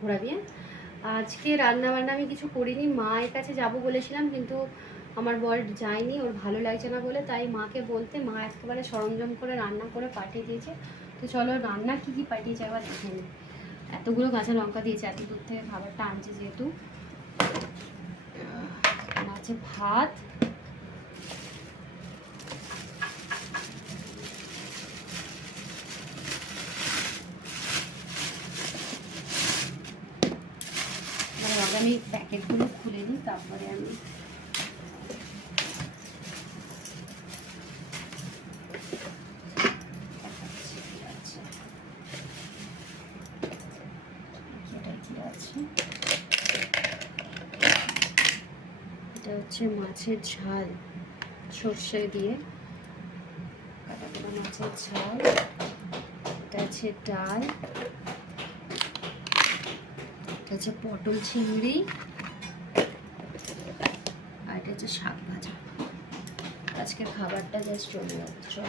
ঘোরা দিয়ে। আজকে রান্না বান্না আমি কিছু করিনি, মায়ের কাছে যাব বলেছিলাম, কিন্তু আমার বর যায়নি, ওর ভালো লাগছে না বলে। তাই মাকে বলতে মা একেবারে সরঞ্জাম করে রান্না করে পাঠিয়ে দিয়েছে। তো চলো রান্না কী কী পাঠিয়েছে আবার দেখে নিই। এতগুলো কাঁচা লঙ্কা দিয়েছে, এত দূর থেকে খাবারটা আনছে যেহেতু। আছে ভাত, আমি প্যাকেটগুলো খুলে নিই, তারপরে আমি এটা হচ্ছে মাছের ঝাল, সর্ষে দিয়ে কাটা কাটা মাছের ঝাল। এটা আছে ডাল, এটা হচ্ছে পটল চিংড়ি, আর এটা হচ্ছে শাক ভাজা। আজকের খাবারটা জাস্ট চলে যাচ্ছে।